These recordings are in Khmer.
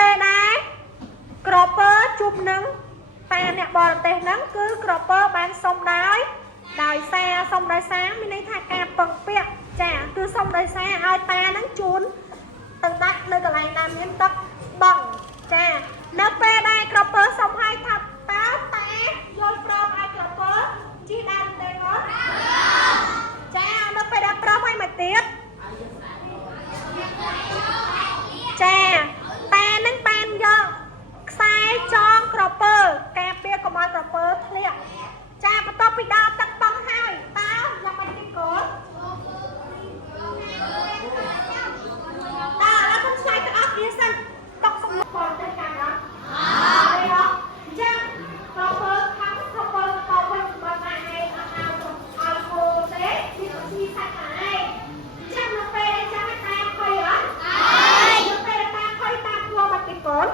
ពេលដែរក្រពើជុំនឹងតែអ្នកបរទេសហ្នឹងគឺក្រពើបានសុំដោយសារសុំដោយសារមានន័យថាការពឹងពាក់ចាគឺសុំដោយសារឲ្យតាហ្នឹងជូនទៅដាក់នៅកន្លែងណាមានទឹកបឹងចានៅពេលដែរក្រពើសុំឲ្យថាតើតាយល់ព្រមឲ្យក្រពើជិះដើរទេអត់ចានៅពេលដែលព្រមឲ្យមកទៀតចាតានឹងបានយកខ្សែចងក្រពើការពារកុំឲ្យក្រពើធ្លាក់ចាបន្ទាប់ពីដើរទឹកបឹងហើយតើយ៉ាងម៉េចទៀតកូនតើឥឡូវខ្ញុំឆ្លើយទៅអស់គ្នាសិនតុកសំណួរបងទៅកាន់អត់អត់ចឹងក្រពើខាងក្រពើតវិញបើថាឯងអត់ឲ្យគោទេវាស៊ីសាច់តែឯងចឹងនៅពេលចាំតែខុយអត់នៅពេលតាខុយតាគួរមកទីកូន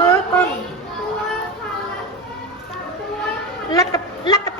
មើលកូនលក្ខ